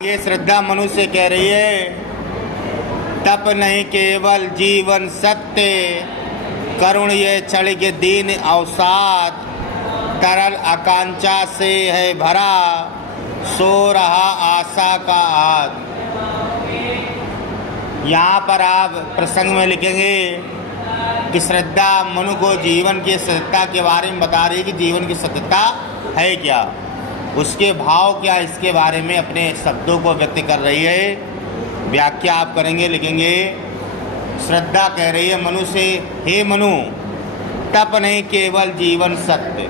ये श्रद्धा मनुष्य कह रही है, तप नहीं केवल जीवन सत्य, करुण ये छल के दीन अवसाद, तरल आकांक्षा से है भरा, सो रहा आशा का आद। यहाँ पर आप प्रसंग में लिखेंगे कि श्रद्धा मनु को जीवन की सत्यता के बारे में बता रही है कि जीवन की सत्यता है क्या, उसके भाव क्या, इसके बारे में अपने शब्दों को व्यक्त कर रही है। व्याख्या आप करेंगे, लिखेंगे। श्रद्धा कह रही है मनु से, हे मनु, तप नहीं केवल जीवन सत्य।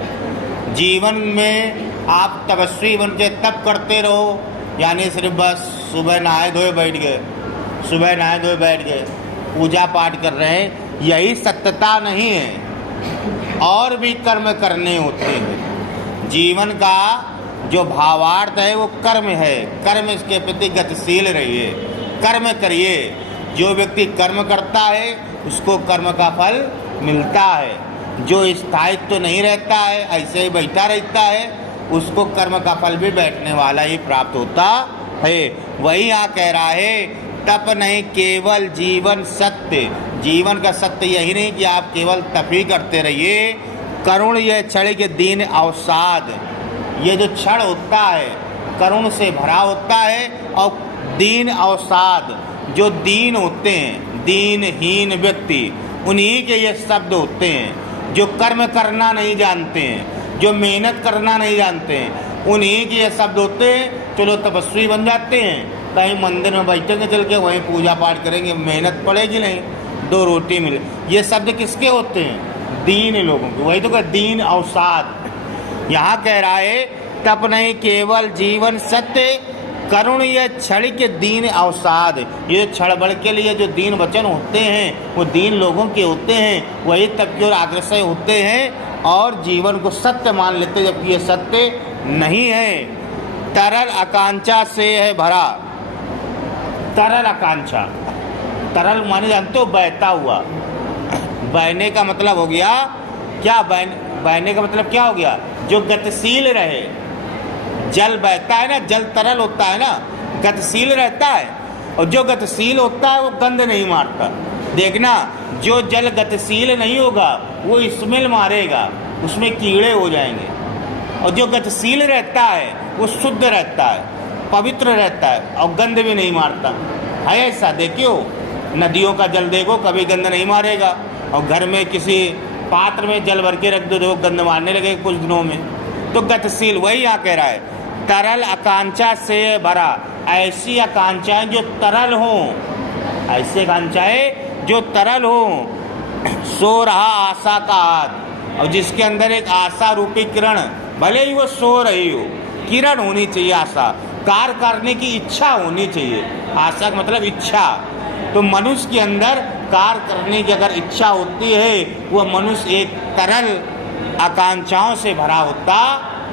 जीवन में आप तपस्वी बन के तप करते रहो, यानी सिर्फ बस सुबह नहाए धोए बैठ गए, सुबह नहाए धोए बैठ गए, पूजा पाठ कर रहे हैं, यही सत्यता नहीं है। और भी कर्म करने होते हैं। जीवन का जो भावार्थ है वो कर्म है। कर्म इसके प्रति गतिशील रहिए, कर्म करिए। जो व्यक्ति कर्म करता है उसको कर्म का फल मिलता है। जो स्थायित्व तो नहीं रहता है, ऐसे ही बैठा रहता है, उसको कर्म का फल भी बैठने वाला ही प्राप्त होता है। वही यहाँ कह रहा है, तप नहीं केवल जीवन सत्य। जीवन का सत्य यही नहीं कि आप केवल तप ही करते रहिए। करुण यह क्षण के दीन अवसाद, ये जो क्षण होता है करुण से भरा होता है, और दीन अवसाद, जो दीन होते हैं, दीनहीन व्यक्ति, उन्हीं के ये शब्द होते हैं। जो कर्म करना नहीं जानते हैं, जो मेहनत करना नहीं जानते हैं, उन्हीं के ये शब्द होते हैं। चलो तपस्वी बन जाते हैं, कहीं मंदिर में बैठेंगे चल के, वहीं पूजा पाठ करेंगे, मेहनत पड़ेगी नहीं, दो रोटी मिले। ये शब्द किसके होते हैं? दीन लोगों के। वही तो कह दीन अवसाद। यहाँ कह रहा है, तप नहीं केवल जीवन सत्य, करुण यह क्षण के दीन अवसाद। ये क्षण बल के लिए जो दीन वचन होते हैं वो दीन लोगों के होते हैं, वही तप की ओर अग्रसर होते हैं और जीवन को सत्य मान लेते, जबकि ये सत्य नहीं है। तरल आकांक्षा से है भरा। तरल आकांक्षा, तरल माने जानते हो, बहता हुआ। बहने का मतलब हो गया क्या? बहने का मतलब क्या हो गया? जो गतिशील रहे। जल बहता है ना, जल तरल होता है ना, गतिशील रहता है। और जो गतिशील होता है वो गंध नहीं मारता। देखना, जो जल गतिशील नहीं होगा वो स्मेल मारेगा, उसमें कीड़े हो जाएंगे। और जो गतिशील रहता है वो शुद्ध रहता है, पवित्र रहता है और गंध भी नहीं मारता है। ऐसा देखियो, नदियों का जल देखो, कभी गंध नहीं मारेगा। और घर में किसी पात्र में जल भर के रख दो तो गंध मारने लगे कुछ दिनों में। तो गतिशील, वही यहाँ कह रहा है, तरल आकांक्षा से भरा। ऐसी आकांक्षाएं जो तरल हों, ऐसी आकांक्षाएं जो तरल हों। सो रहा आशा का आद, और जिसके अंदर एक आशा रूपी किरण, भले ही वो सो रही हो, किरण होनी चाहिए। आशा, कार्य करने की इच्छा होनी चाहिए। आशा का मतलब इच्छा। तो मनुष्य के अंदर कार्य करने की अगर इच्छा होती है, वह मनुष्य एक तरल आकांक्षाओं से भरा होता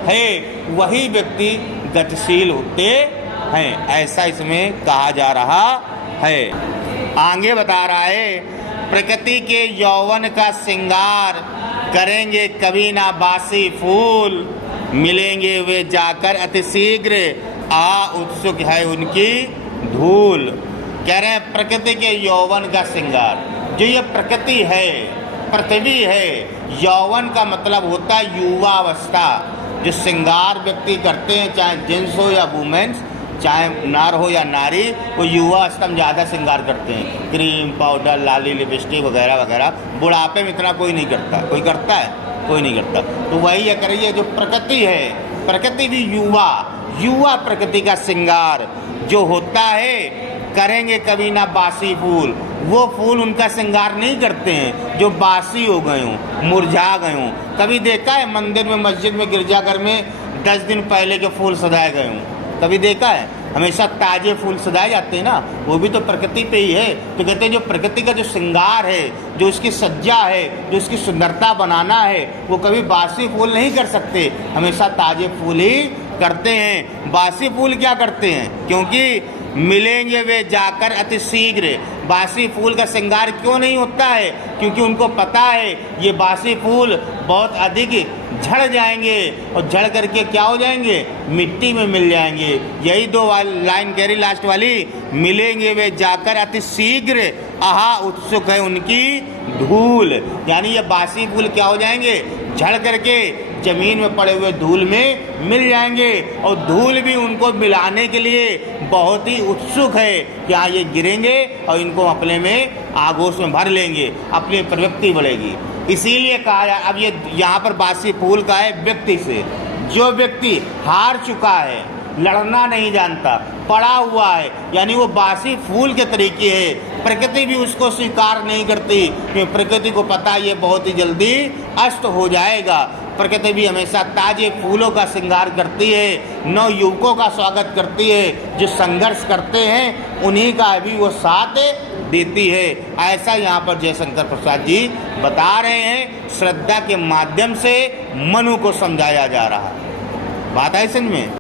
है, वही व्यक्ति गतिशील होते हैं। ऐसा इसमें कहा जा रहा है। आगे बता रहा है, प्रकृति के यौवन का श्रृंगार, करेंगे कभी ना बासी फूल, मिलेंगे वे जाकर अतिशीघ्र, आ उत्सुक है उनकी धूल। कह रहे हैं प्रकृति के यौवन का श्रृंगार, जो ये प्रकृति है, पृथ्वी है। यौवन का मतलब होता है युवावस्था। जो श्रृंगार व्यक्ति करते हैं, चाहे जेंट्स हो या वुमेन्स, चाहे नार हो या नारी, वो युवावस्था में ज़्यादा श्रृंगार करते हैं। क्रीम, पाउडर, लाली, लिपस्टिक वगैरह वगैरह। बुढ़ापे में इतना कोई नहीं करता। कोई करता है? कोई नहीं करता। तो वही है करिए, जो प्रकृति है, प्रकृति भी युवा प्रकृति का श्रृंगार जो होता है, करेंगे कभी ना बासी फूल। वो फूल उनका श्रृंगार नहीं करते हैं जो बासी हो गए हों, मुरझा गए हों। कभी देखा है मंदिर में, मस्जिद में, गिरजाघर में 10 दिन पहले के फूल सजाए गए हों? कभी देखा है? हमेशा ताजे फूल सजाए जाते हैं ना, वो भी तो प्रकृति पे ही है। तो कहते हैं जो प्रकृति का जो श्रृंगार है, जो उसकी सज्जा है, जो उसकी सुंदरता बनाना है, वो कभी बासी फूल नहीं कर सकते, हमेशा ताजे फूल ही करते हैं। बासी फूल क्या करते हैं? क्योंकि मिलेंगे वे जाकर अतिशीघ्र, बासी फूल का श्रृंगार क्यों नहीं होता है? क्योंकि उनको पता है ये बासी फूल बहुत अधिक झड़ जाएंगे और झड़ करके क्या हो जाएंगे? मिट्टी में मिल जाएंगे। यही दो लाइन कह रही लास्ट वाली, मिलेंगे वे जाकर अति शीघ्र, आहा उत्सुक है उनकी धूल। यानी ये बासी फूल क्या हो जाएंगे? झड़ करके जमीन में पड़े हुए धूल में मिल जाएंगे और धूल भी उनको मिलाने के लिए बहुत ही उत्सुक है कि हाँ ये गिरेंगे और इनको अपने में आगोश में भर लेंगे, अपनी प्रवृत्ति बढ़ेगी। इसीलिए कहा अब ये यहाँ पर बासी फूल का है व्यक्ति से। जो व्यक्ति हार चुका है, लड़ना नहीं जानता, पड़ा हुआ है, यानी वो बासी फूल के तरीके है। प्रकृति भी उसको स्वीकार नहीं करती क्योंकि प्रकृति को पता ये बहुत ही जल्दी अस्त हो जाएगा। प्रकृति भी हमेशा ताजे फूलों का श्रृंगार करती है, नव युवकों का स्वागत करती है, जो संघर्ष करते हैं उन्हीं का भी वो साथ देती है। ऐसा यहाँ पर जयशंकर प्रसाद जी बता रहे हैं। श्रद्धा के माध्यम से मनु को समझाया जा रहा है। बात है समझ में?